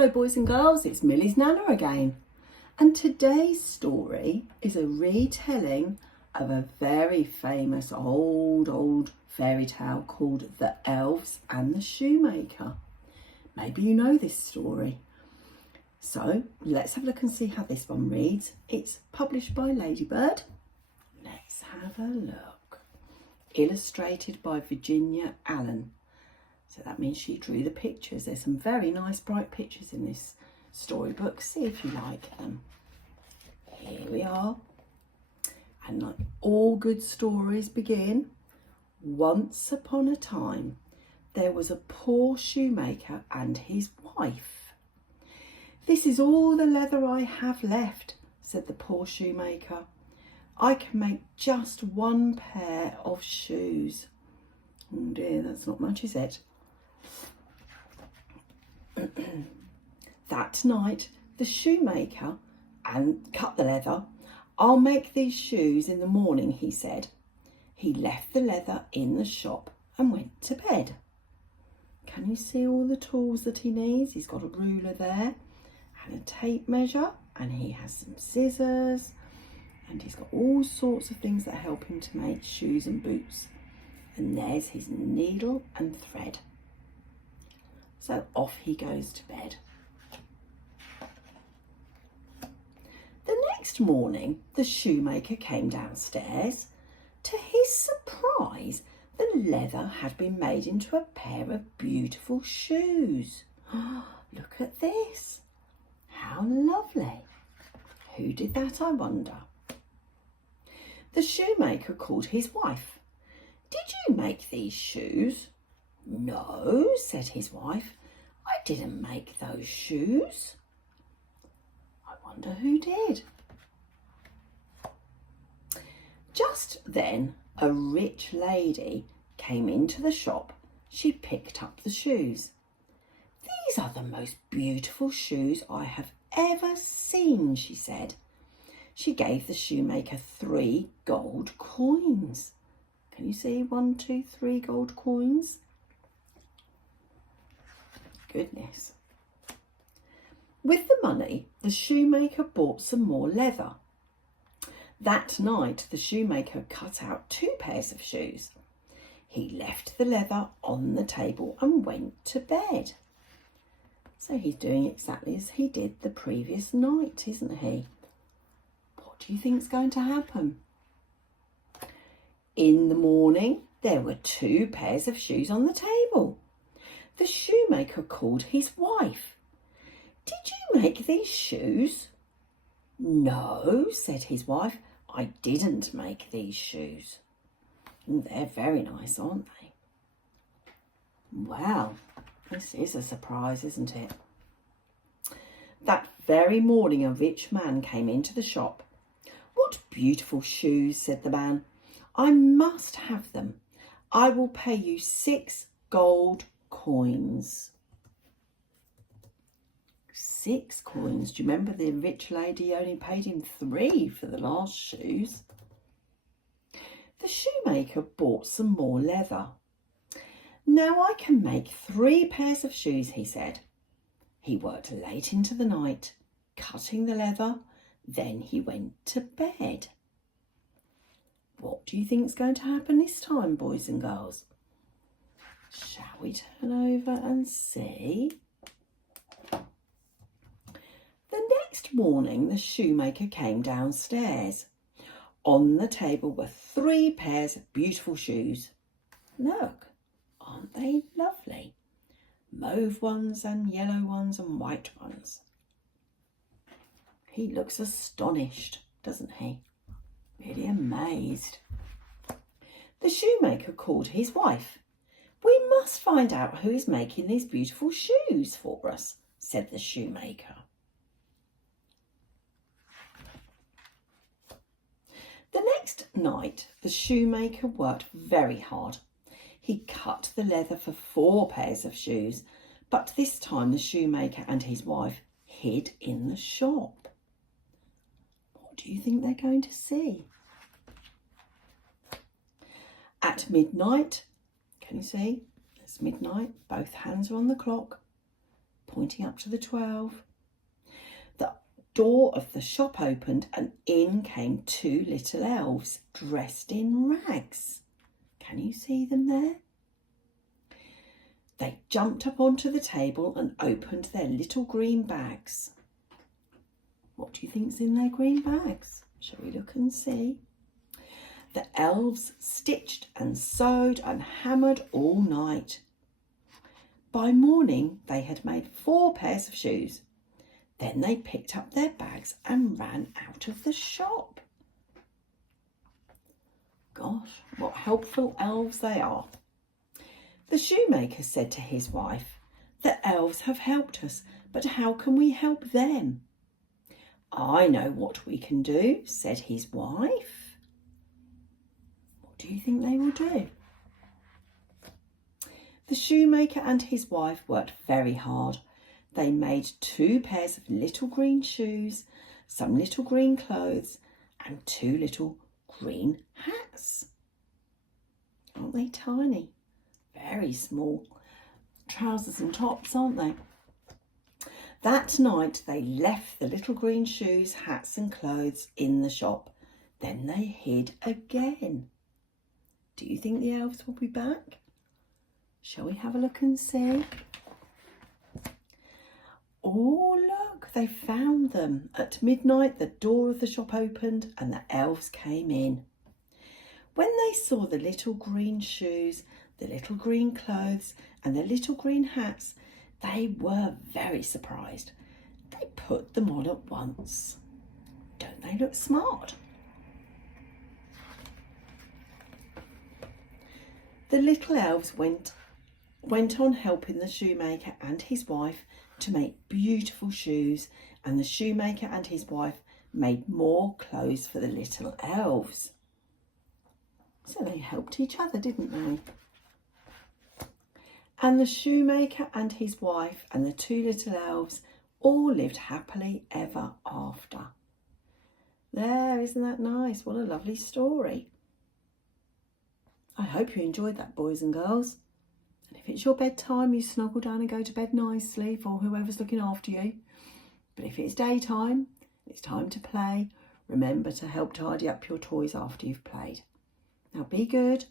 Hello boys and girls, it's Millie's Nanna again. And today's story is a retelling of a very famous old fairy tale called The Elves and the Shoemaker. Maybe you know this story. So let's have a look and see how this one reads. It's published by Ladybird. Let's have a look. Illustrated by Virginia Allen. So that means she drew the pictures. There's some very nice bright pictures in this storybook. See if you like them. Here we are. And like all good stories begin, once upon a time, there was a poor shoemaker and his wife. "This is all the leather I have left," said the poor shoemaker. "I can make just one pair of shoes." Oh dear, that's not much, is it? That night, the shoemaker cut the leather. "I'll make these shoes in the morning," he said. He left the leather in the shop and went to bed. Can you see all the tools that he needs? He's got a ruler there and a tape measure, and he has some scissors, and he's got all sorts of things that help him to make shoes and boots. And there's his needle and thread. So off he goes to bed. The next morning, the shoemaker came downstairs. To his surprise, the leather had been made into a pair of beautiful shoes. Look at this. How lovely. Who did that, I wonder? The shoemaker called his wife. "Did you make these shoes?" "No," said his wife. "I didn't make those shoes." I wonder who did. Just then, a rich lady came into the shop. She picked up the shoes. "These are the most beautiful shoes I have ever seen," she said. She gave the shoemaker 3 gold coins. Can you see 1, 2, 3 gold coins? Goodness. With the money, the shoemaker bought some more leather. That night, the shoemaker cut out 2 pairs of shoes. He left the leather on the table and went to bed. So he's doing exactly as he did the previous night, isn't he? What do you think's going to happen? In the morning, there were 2 pairs of shoes on the table. The shoemaker called his wife. "Did you make these shoes?" "No," said his wife. "I didn't make these shoes." They're very nice, aren't they? Well, this is a surprise, isn't it? That very morning, a rich man came into the shop. "What beautiful shoes," said the man. "I must have them. I will pay you 6 gold coins. 6 coins. Do you remember the rich lady only paid him 3 for the last shoes? The shoemaker bought some more leather. "Now I can make 3 pairs of shoes," he said. He worked late into the night, cutting the leather. Then he went to bed. What do you think's going to happen this time, boys and girls? Shall we turn over and see? The next morning, the shoemaker came downstairs. On the table were 3 pairs of beautiful shoes. Look, aren't they lovely? Mauve ones and yellow ones and white ones. He looks astonished, doesn't he? Really amazed. The shoemaker called his wife. "We must find out who is making these beautiful shoes for us," said the shoemaker. The next night, the shoemaker worked very hard. He cut the leather for 4 pairs of shoes, but this time the shoemaker and his wife hid in the shop. What do you think they're going to see? At midnight, can you see? It's midnight, both hands are on the clock. pointing up to the 12. The door of the shop opened and in came 2 little elves dressed in rags. Can you see them there? They jumped up onto the table and opened their little green bags. What do you think's in their green bags? Shall we look and see? The elves stitched and sewed and hammered all night. By morning, they had made 4 pairs of shoes. Then they picked up their bags and ran out of the shop. Gosh, what helpful elves they are. The shoemaker said to his wife, "The elves have helped us, but how can we help them?" "I know what we can do," said his wife. What do you think they will do? The shoemaker and his wife worked very hard. They made 2 pairs of little green shoes, some little green clothes, and 2 little green hats. Aren't they tiny? Very small. Trousers and tops, aren't they? That night they left the little green shoes, hats and clothes in the shop. Then they hid again. Do you think the elves will be back? Shall we have a look and see? Oh, look, they found them. At midnight, the door of the shop opened and the elves came in. When they saw the little green shoes, the little green clothes and the little green hats, they were very surprised. They put them on at once. Don't they look smart? The little elves went on helping the shoemaker and his wife to make beautiful shoes, and the shoemaker and his wife made more clothes for the little elves. So they helped each other, didn't they? And the shoemaker and his wife and the 2 little elves all lived happily ever after. There, isn't that nice? What a lovely story. I hope you enjoyed that, boys and girls. And if it's your bedtime, you snuggle down and go to bed nicely for whoever's looking after you. But if it's daytime, it's time to play. Remember to help tidy up your toys after you've played. Now be good,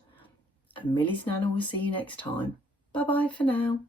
and Millie's Nana will see you next time. Bye-bye for now.